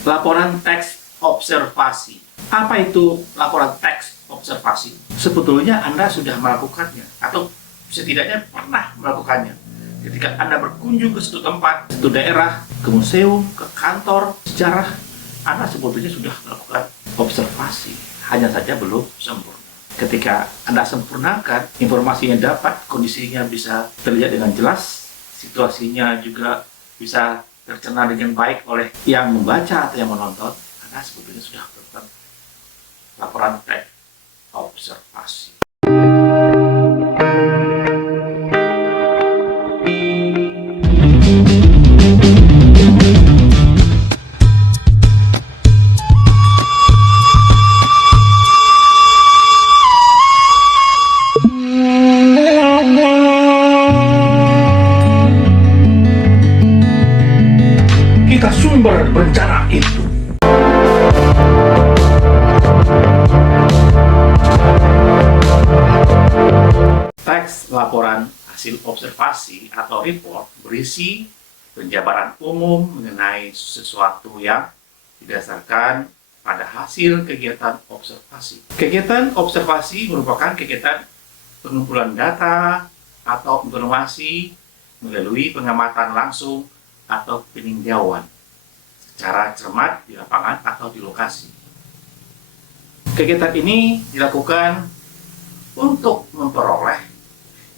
Laporan teks observasi. Apa itu laporan teks observasi? Sebetulnya Anda sudah melakukannya atau setidaknya pernah melakukannya. Ketika Anda berkunjung ke suatu tempat, suatu daerah, ke museum, ke kantor sejarah, Anda sebetulnya sudah melakukan observasi. Hanya saja belum sempurna. Ketika Anda sempurnakan, informasinya dapat, kondisinya bisa terlihat dengan jelas, situasinya juga bisa tercerna dengan baik oleh yang membaca atau yang menonton, Anda sebetulnya sudah melakukan laporan teks observasi. Kita sumber bencana itu. Teks laporan hasil observasi atau report berisi penjabaran umum mengenai sesuatu yang didasarkan pada hasil kegiatan observasi. Kegiatan observasi merupakan kegiatan pengumpulan data atau informasi melalui pengamatan langsung atau peninjauan secara cermat di lapangan atau di lokasi. Kegiatan ini dilakukan untuk memperoleh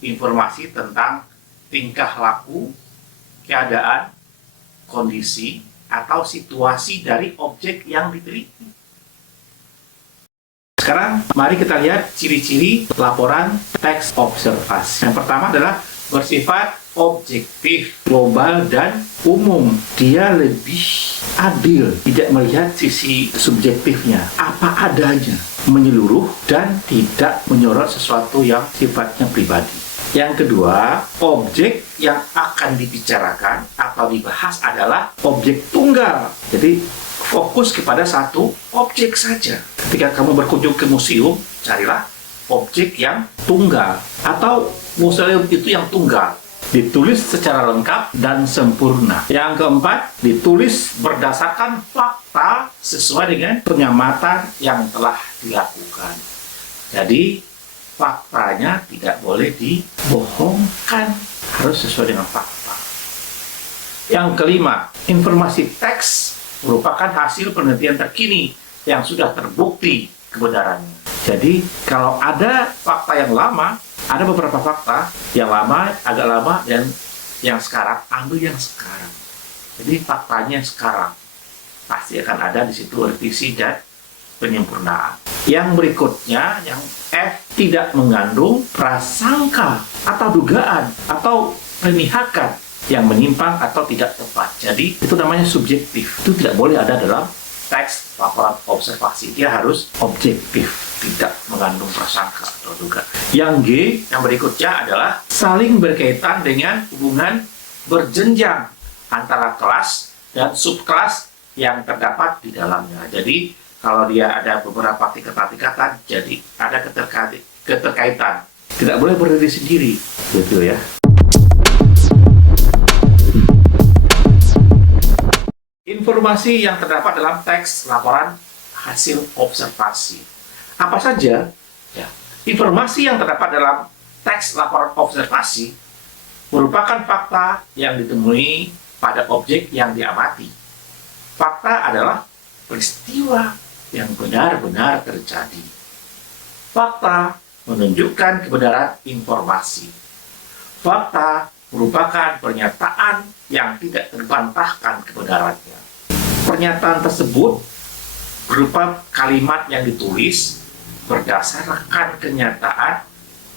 informasi tentang tingkah laku, keadaan, kondisi, atau situasi dari objek yang diteliti. Sekarang mari kita lihat ciri-ciri laporan teks observasi. Yang pertama adalah bersifat objektif, global, dan umum. Dia lebih adil, tidak melihat sisi subjektifnya, apa adanya, menyeluruh, dan tidak menyorot sesuatu yang sifatnya pribadi. Yang kedua, objek yang akan dibicarakan atau dibahas adalah objek tunggal. Jadi, fokus kepada satu objek saja. Ketika kamu berkunjung ke museum, carilah objek yang tunggal. Atau museum itu yang tunggal. Ditulis secara lengkap dan sempurna. Yang keempat, ditulis berdasarkan fakta sesuai dengan pengamatan yang telah dilakukan. Jadi, faktanya tidak boleh dibohongkan, harus sesuai dengan fakta. Yang kelima, informasi teks merupakan hasil penelitian terkini yang sudah terbukti kebenarannya. Jadi, kalau ada fakta yang lama, ada beberapa fakta yang lama, agak lama, dan yang sekarang, ambil yang sekarang. Jadi faktanya sekarang pasti akan ada di situ revisi dan penyempurnaan. Yang berikutnya, yang F, tidak mengandung prasangka atau dugaan atau pemihakan yang menyimpang atau tidak tepat. Jadi itu namanya subjektif. Itu tidak boleh ada dalam teks laporan observasi. Dia harus objektif, tidak mengandung prasangka atau duga. Yang G, yang berikutnya adalah saling berkaitan dengan hubungan berjenjang antara kelas dan subkelas yang terdapat di dalamnya. Jadi kalau dia ada beberapa tingkatan, jadi ada keterkaitan. Tidak boleh berdiri sendiri, gitu ya. Informasi yang terdapat dalam teks laporan hasil observasi. Apa saja? Ya. Informasi yang terdapat dalam teks laporan observasi merupakan fakta yang ditemui pada objek yang diamati. Fakta adalah peristiwa yang benar-benar terjadi. Fakta menunjukkan kebenaran informasi. Fakta merupakan pernyataan yang tidak terbantahkan kebenarannya. Pernyataan tersebut berupa kalimat yang ditulis berdasarkan kenyataan,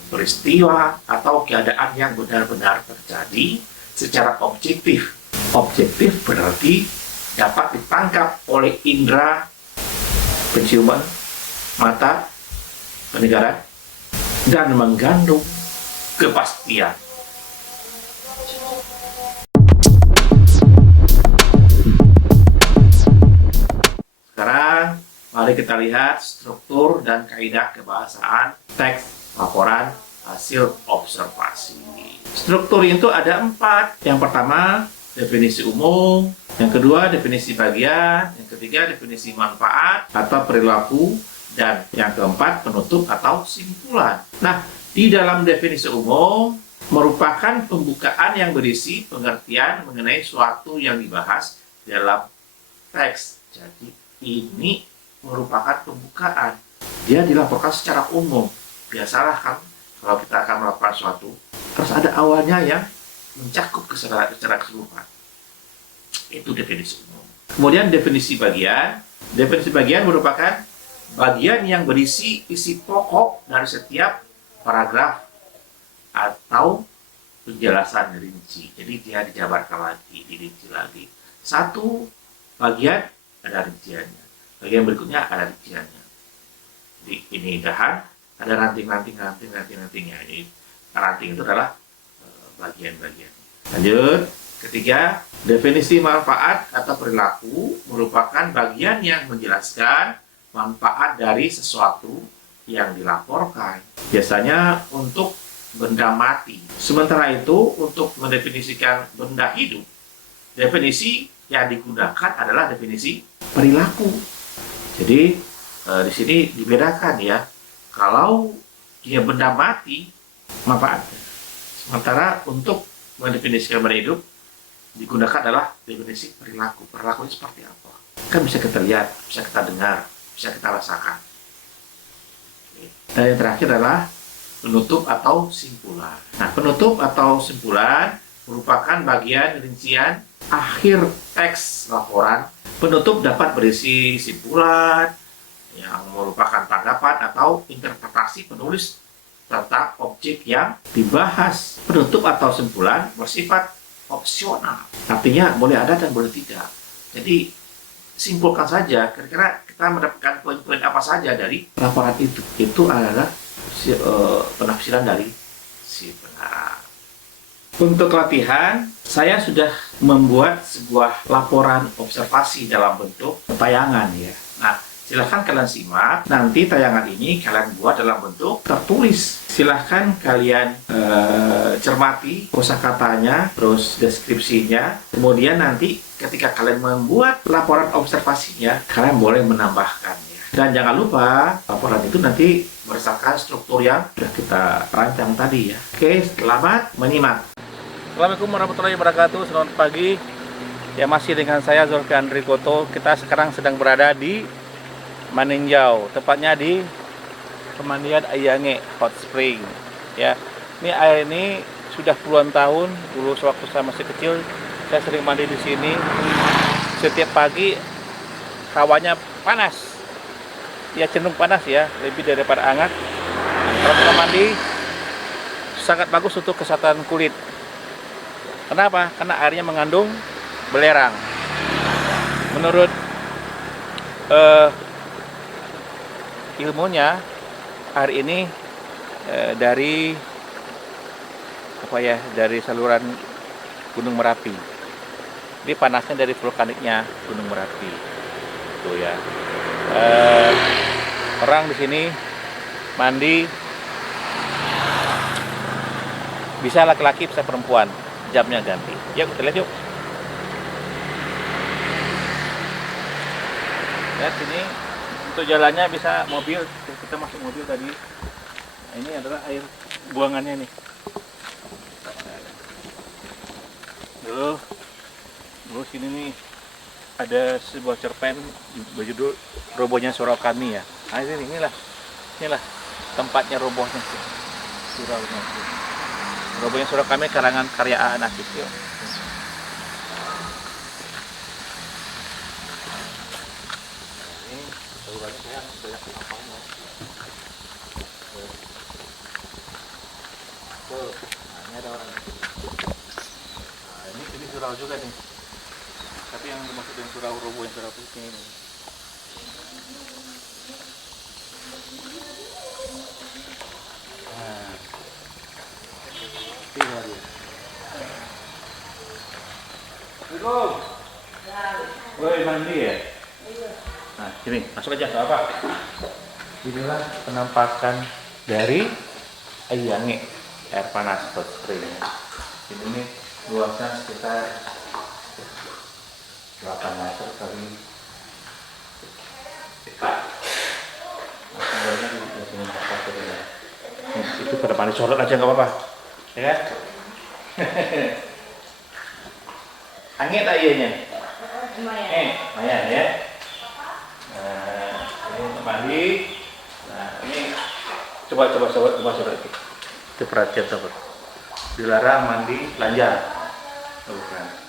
peristiwa, atau keadaan yang benar-benar terjadi secara objektif. Objektif berarti dapat ditangkap oleh indera penciuman, mata, pendengaran, dan mengandung kepastian. Sekarang, mari kita lihat struktur dan kaidah kebahasaan teks laporan hasil observasi. Struktur itu ada 4. Yang pertama, definisi umum, yang kedua definisi bagian, yang ketiga definisi manfaat atau perilaku, dan yang keempat penutup atau simpulan. Nah, di dalam definisi umum merupakan pembukaan yang berisi pengertian mengenai suatu yang dibahas dalam teks. Jadi ini merupakan pembukaan. Dia dilaporkan secara umum. Biasalah kan kalau kita akan melakukan suatu harus ada awalnya yang mencakup secara keseluruhan. Itu definisi umum. Kemudian definisi bagian. Definisi bagian merupakan bagian yang berisi isi pokok dari setiap paragraf atau penjelasan rinci. Jadi dia dijabarkan lagi, dirinci lagi. Satu bagian ada rinciannya. Bagian berikutnya ada rinciannya. Jadi ini dahan, ada ranting-rantingnya. Ini ranting itu adalah bagian-bagian. Lanjut, ketiga, definisi manfaat atau perilaku merupakan bagian yang menjelaskan manfaat dari sesuatu yang dilaporkan. Biasanya untuk benda mati. Sementara itu, untuk mendefinisikan benda hidup, definisi yang digunakan adalah definisi perilaku. Jadi di sini dibedakan ya. Kalau dia benda mati, manfaatnya. Sementara untuk mendefinisikan benda hidup digunakan adalah definisi perilaku. Perilaku itu seperti apa? Kan bisa kita lihat, bisa kita dengar, bisa kita rasakan. Dan yang terakhir adalah penutup atau simpulan. Nah, penutup atau simpulan merupakan bagian rincian akhir teks laporan. Penutup dapat berisi simpulan yang merupakan tanggapan atau interpretasi penulis tentang objek yang dibahas. Penutup atau simpulan bersifat opsional. Artinya boleh ada dan boleh tidak. Jadi simpulkan saja, kira-kira kita mendapatkan poin-poin apa saja dari laporan itu. Itu adalah penafsiran dari si pengarang. Untuk latihan, saya sudah membuat sebuah laporan observasi dalam bentuk tayangan ya. Nah, silahkan kalian simak. Nanti tayangan ini kalian buat dalam bentuk tertulis. Silahkan kalian cermati kosakatanya, terus deskripsinya. Kemudian nanti ketika kalian membuat laporan observasinya, kalian boleh menambahkan. Dan jangan lupa, laporan itu nanti berdasarkan struktur yang sudah kita rancang tadi ya. Oke, selamat menyimak. Assalamualaikum warahmatullahi wabarakatuh. Selamat pagi. Ya, masih dengan saya Zulfian Rikoto. Kita sekarang sedang berada di Maninjau, tepatnya di pemandian Ayange Hot Spring. Ya, ini air ini sudah puluhan tahun. Dulu sewaktu saya masih kecil, saya sering mandi di sini. Setiap pagi hawanya panas. Ya, cenderung panas ya, lebih daripada hangat. Kalau kita mandi sangat bagus untuk kesehatan kulit. Kenapa? Karena airnya mengandung belerang. Menurut ilmunya, air ini dari dari saluran Gunung Merapi. Jadi panasnya dari vulkaniknya Gunung Merapi. Tuh ya. Orang di sini mandi bisa laki-laki bisa perempuan, jamnya ganti. Yuk kita lihat yuk. Lihat sini untuk jalannya bisa mobil, kita masuk mobil tadi. Nah, ini adalah air buangannya nih. Dulu sini nih ada sebuah cerpen berjudul Robohnya Surau Kami ya. Nah inilah tempatnya robohnya suraunya. Robohnya Surau Kami karangan karya A. Nasution. Ini salurannya saya banyak sampahnya. Tuh, ini ada orang. Nah, ini surau juga nih. Tapi yang dimaksud dengan surau roboh yang surau putih ini. Nah, ini dia. Assalamualaikum. Woi, mandi ya? Nah, sini, masuk aja, nggak apa. Inilah penampakan dari Ayange air panas hot spring. Ini luasnya sekitar 8 meter kali sebenarnya di sini itu pada panik sorot aja nggak apa-apa ya kan. Angin tak ianya lumayan ya. Nah ini untuk mandi. Nah ini coba itu perhatian sobat, dilarang mandi telanjang. Bukan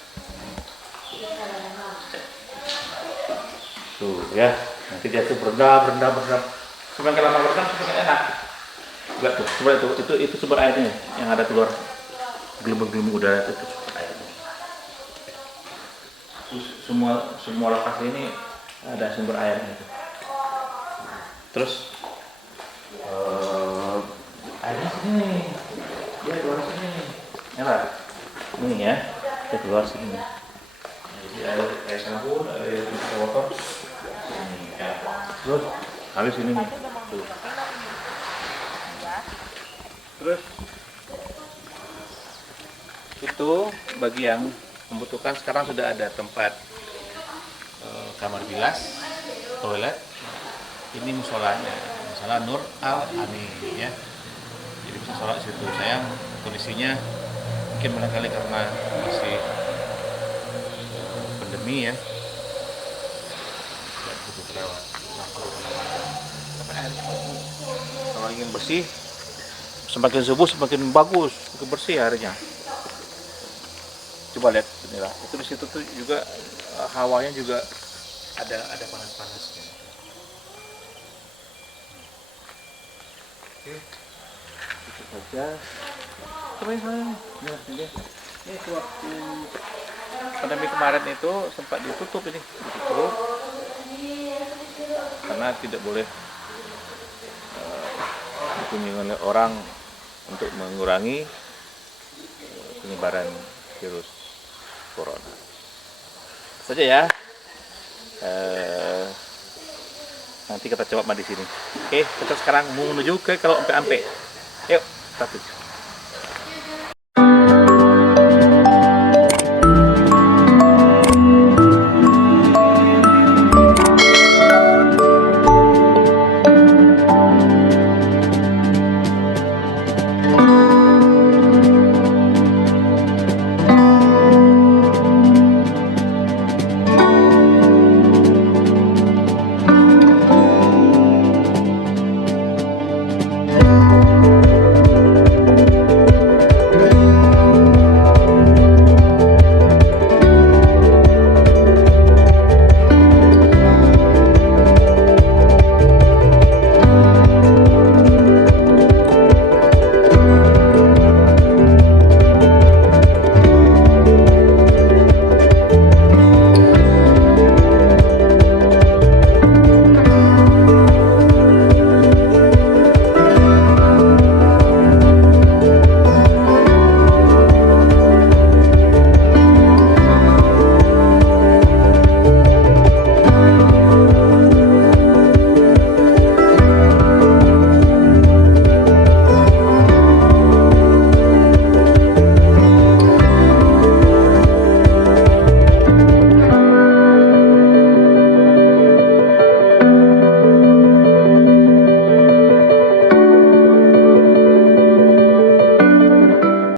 tuh ya, nanti dia tuh berendam semakin lama berendam semakin enak. Enggak tuh, coba itu sumber airnya yang ada keluar gelembung udara itu sumber airnya. Semua lokasi ini ada sumber airnya itu. Terus airnya sini, dia keluar sini, enak. Ini ya, dia keluar sini. Jadi air sabun, air kotor. Terus habis ini nih. Tuh. Terus itu bagi yang membutuhkan, sekarang sudah ada tempat kamar bilas, toilet. Ini musolanya, musola Nur Al Amin ya. Jadi bisa sholat di situ. Sayang kondisinya mungkin barangkali karena masih pandemi ya. Tidak butuh perawat. Tapi air kalau ingin bersih, semakin subuh semakin bagus, semakin bersih airnya. Coba lihat inilah, itu di situ tuh juga hawanya juga ada panas-panasnya. Oke, itu saja. Coba ini waktu pandemi kemarin itu sempat ditutup karena tidak boleh dikunjungi oleh orang untuk mengurangi penyebaran virus corona. Saja ya. Nanti kita coba mandi di sini. Oke, kita sekarang mau menuju ke kalau ampe-ampe. Yuk, kita tuju.